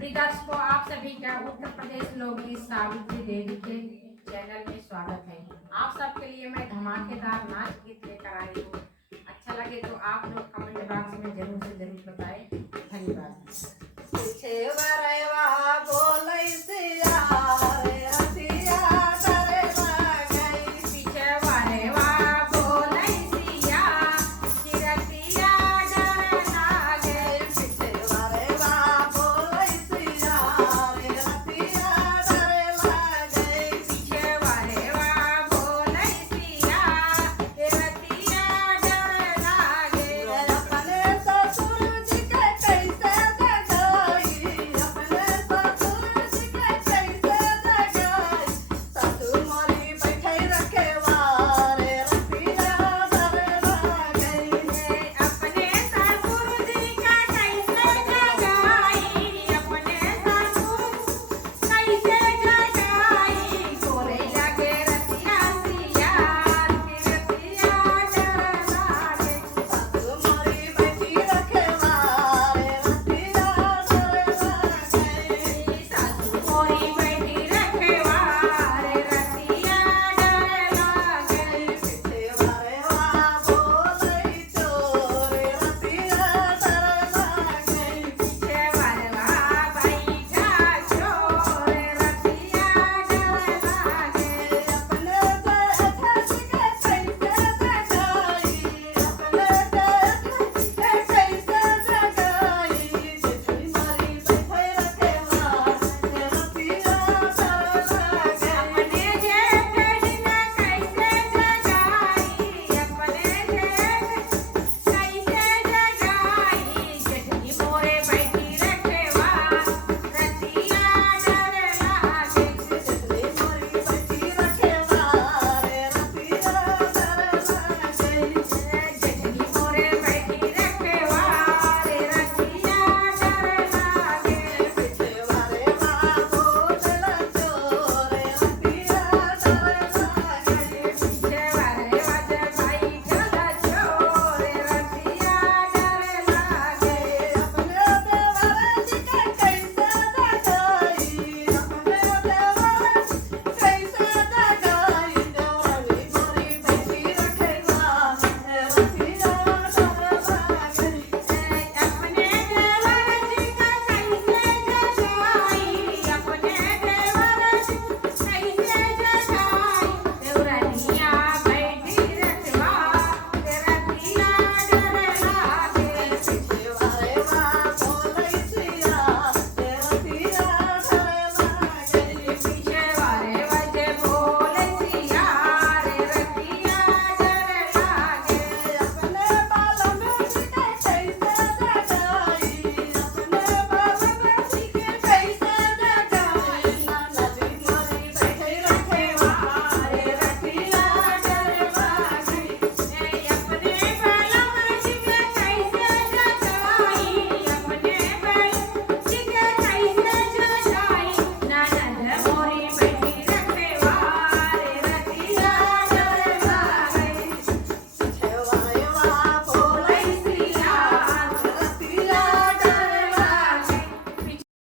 प्रिय दर्शकों, आप सभी का उत्तर प्रदेश लोकगीत सावित्री देवी के चैनल में स्वागत है। आप सबके लिए मैं धमाकेदार नाच गीत लेकर आई हूँ। अच्छा लगे तो आप लोग कमेंट बॉक्स में जरूर से जरूर बताएं। धन्यवाद।